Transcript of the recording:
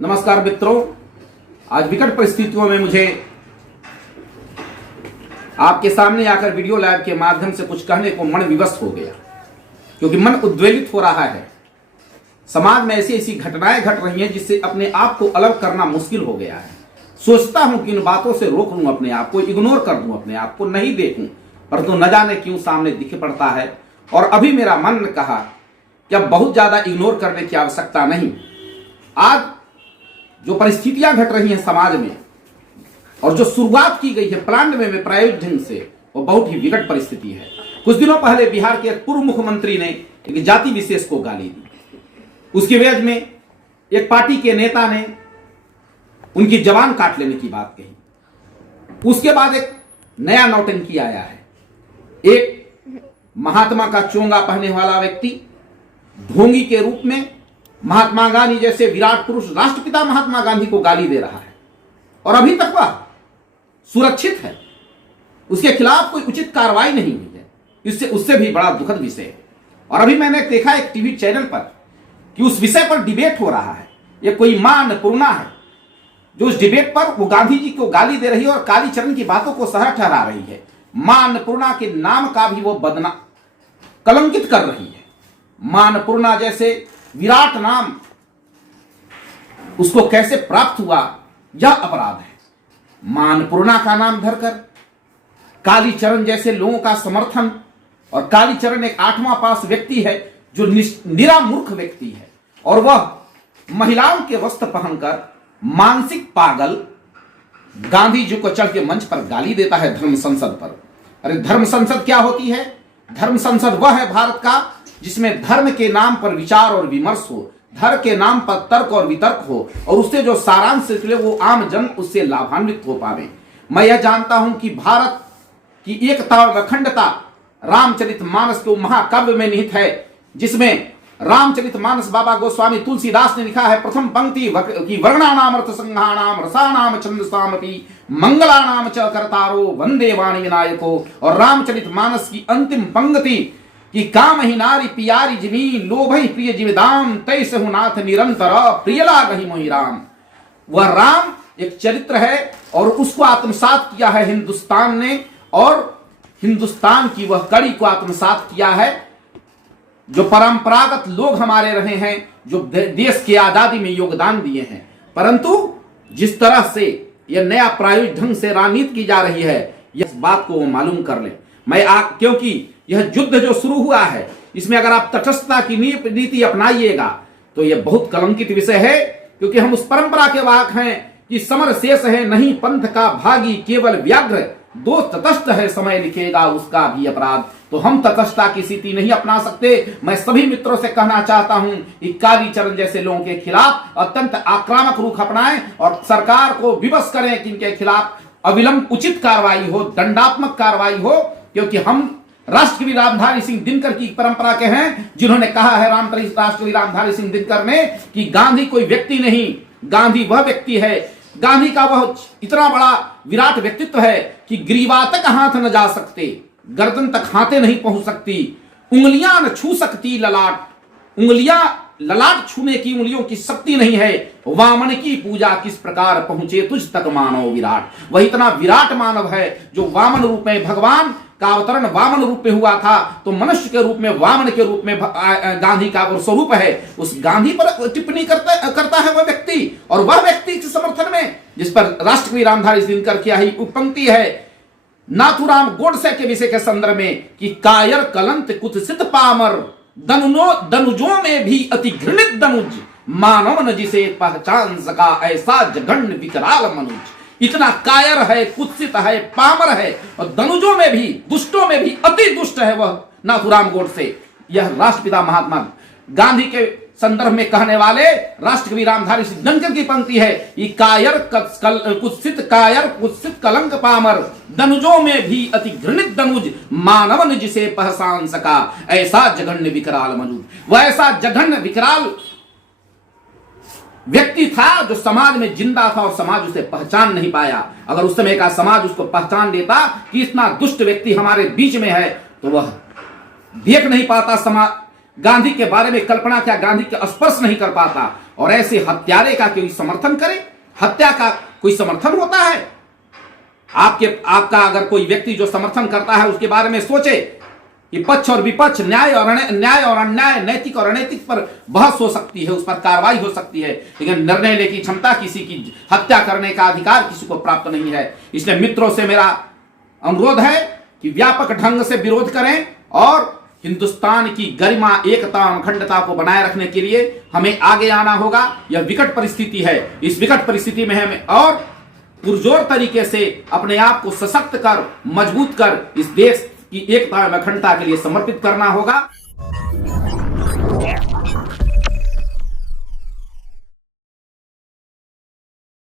नमस्कार मित्रों, आज विकट परिस्थितियों में मुझे आपके सामने आकर वीडियो लाइव के माध्यम से कुछ कहने को मन विवश हो गया, क्योंकि मन उद्वेलित हो रहा है। समाज में ऐसी ऐसी घटनाएं घट रही हैं जिससे अपने आप को अलग करना मुश्किल हो गया है। सोचता हूं कि इन बातों से रोक लूं, अपने आप को इग्नोर कर दूं, अपने आप को नहीं देखूं, परंतु न जाने क्यों सामने दिख पड़ता है। और अभी मेरा मन ने कहा कि अब बहुत ज्यादा इग्नोर करने की आवश्यकता नहीं। आज जो परिस्थितियां घट रही हैं समाज में और जो शुरुआत की गई है प्लान में प्रायोजित ढंग से, वो बहुत ही विकट परिस्थिति है। कुछ दिनों पहले बिहार के पूर्व मुख्यमंत्री ने एक जाति विशेष को गाली दी। उसके एवज में एक पार्टी के नेता ने उनकी जबान काट लेने की बात कही। उसके बाद एक नया नौटंकी आया है। एक महात्मा का चोंगा पहनने वाला व्यक्ति ढोंगी के रूप में महात्मा गांधी जैसे विराट पुरुष राष्ट्रपिता महात्मा गांधी को गाली दे रहा है और अभी तक वह सुरक्षित है। उसके खिलाफ कोई उचित कार्रवाई नहीं हुई है। इससे उससे भी बड़ा दुखद विषय है। और अभी मैंने देखा एक टीवी चैनल पर कि उस विषय पर डिबेट हो रहा है। यह कोई मां अन्नपूर्णा है जो उस डिबेट पर वो गांधी जी को गाली दे रही है और कालीचरण की बातों को सही ठहरा रही है। मां अन्नपूर्णा के नाम का भी वो बदनाम कलंकित कर रही है। मां अन्नपूर्णा जैसे विराट नाम उसको कैसे प्राप्त हुआ, यह अपराध है। मां अन्नपूर्णा का नाम धरकर कालीचरण जैसे लोगों का समर्थन, और कालीचरण एक 8वां पास व्यक्ति है जो निरामूर्ख व्यक्ति है, और वह महिलाओं के वस्त्र पहनकर मानसिक पागल गांधी जी को चढ़ के मंच पर गाली देता है धर्म संसद पर। अरे धर्म संसद क्या होती है? धर्म संसद वह है भारत का जिसमें धर्म के नाम पर विचार और विमर्श हो, धर्म के नाम पर तर्क और वितर्क हो, और उससे जो सारांश निकले वो आम जन उससे लाभान्वित हो पावे। मैं यह जानता हूं कि भारत की एकता और अखंडता रामचरितमानस के महाकाव्य में निहित है, जिसमें रामचरितमानस बाबा गोस्वामी तुलसीदास ने लिखा है प्रथम पंक्ति की वर्णानाम अर्थ संघानाम रसानाम छंदसामपि मंगलानाम च करतारो वंदे वाणी नायको, और रामचरितमानस की अंतिम पंक्ति कि काम ही नारी पियारी जिमी लोभई प्रिय जीवदाम तैसे नाथ निरंतर प्रिय लागहि मोहि राम। वह राम एक चरित्र है और उसको आत्मसात किया है हिंदुस्तान ने, और हिंदुस्तान की वह कड़ी को आत्मसात किया है जो परंपरागत लोग हमारे रहे हैं, जो देश की आजादी में योगदान दिए हैं। परंतु जिस तरह से यह नया प्रायोजित ढंग से राजनीति की जा रही है, इस बात को वो मालूम कर ले। क्योंकि यह युद्ध जो शुरू हुआ है, इसमें अगर आप तटस्थता की नीति अपनाइएगा तो यह बहुत कलंकित विषय है, क्योंकि हम उस परंपरा के वाहक हैं कि समर शेष है नहीं पंथ का भागी केवल व्याघ्र, दो तटस्थ है समय लिखेगा उसका भी अपराध। तो हम तटस्थता की स्थिति नहीं अपना सकते। मैं सभी मित्रों से कहना चाहता हूं कि कालीचरण जैसे लोगों के खिलाफ अत्यंत आक्रामक रुख अपनाएं और सरकार को विवश करें कि इनके खिलाफ अविलंब उचित कार्रवाई हो, दंडात्मक कार्रवाई हो, क्योंकि हम राष्ट्रकवि रामधारी सिंह दिनकर की परंपरा के हैं, जिन्होंने कहा है राष्ट्रकवि रामधारी सिंह दिनकर ने कि गांधी कोई व्यक्ति नहीं, गांधी वह व्यक्ति है। गांधी का वह इतना बड़ा विराट व्यक्तित्व है कि ग्रीवा तक हाथ न जा सकते, गर्दन तक हाथे नहीं पहुंच सकती, उंगलियां न छू सकती ललाट, उंगलियां ललाट छूने की उंगलियों की शक्ति नहीं है। वामन की पूजा किस प्रकार पहुंचे तुझ तक मानव विराट। वह इतना विराट मानव है जो वामन रूप में, भगवान का अवतरण वामन रूप में हुआ था, तो मनुष्य के रूप में वामन के रूप में गांधी का स्वरूप है। उस गांधी पर टिप्पणी करता है वह व्यक्ति, और वह व्यक्ति के समर्थन में जिस पर राष्ट्रकवि रामधारी दिनकर की ही उपपंक्ति है नाथुराम गोडसे के विषय के संदर्भ में कि कायर कलंत कुत्सित पामर दनुजों में भी अति घृणित दनुज, मानव न जिसे पहचान सका ऐसा जघन्य विकराल मनुज। इतना कायर है, कुत्सित है, पामर है, और दनुजों में भी, दुष्टों में भी अति दुष्ट है वह नाथुराम गोडसे। यह राष्ट्रपिता महात्मा गांधी के संदर्भ में कहने वाले राष्ट्रकवि रामधारी सिंह दिनकर की पंक्ति है कि कायर कुत्सित कलंक पामर दनुजों में भी अति घृणित दनुज, मानव न जिसे पहचान सका ऐसा जघन्य विकराल मनुज। वह ऐसा जघन्य विकराल व्यक्ति था जो समाज में जिंदा था और समाज उसे पहचान नहीं पाया। अगर उस समय का समाज उसको पहचान लेता कि इतना दुष्ट व्यक्ति हमारे बीच में है, तो वह देख नहीं पाता समाज गांधी के बारे में कल्पना क्या, गांधी के स्पर्श नहीं कर पाता। और ऐसे हत्यारे का कोई समर्थन करे? हत्या का कोई समर्थन होता है? आपका अगर कोई व्यक्ति जो समर्थन करता है उसके बारे में सोचे कि पक्ष और विपक्ष, न्याय और अन्याय, नैतिक और अनैतिक पर बहस हो सकती है, उस पर कार्रवाई हो सकती है, लेकिन निर्णय लेने की क्षमता, किसी की हत्या करने का अधिकार किसी को प्राप्त नहीं है। इसलिए मित्रों से मेरा अनुरोध है कि व्यापक ढंग से विरोध करें और हिंदुस्तान की गरिमा, एकता, अखंडता को बनाए रखने के लिए हमें आगे आना होगा। यह विकट परिस्थिति है, इस विकट परिस्थिति में हमें और पुरजोर तरीके से अपने आप को सशक्त कर, मजबूत कर इस देश की एकता एवं अखंडता के लिए समर्पित करना होगा।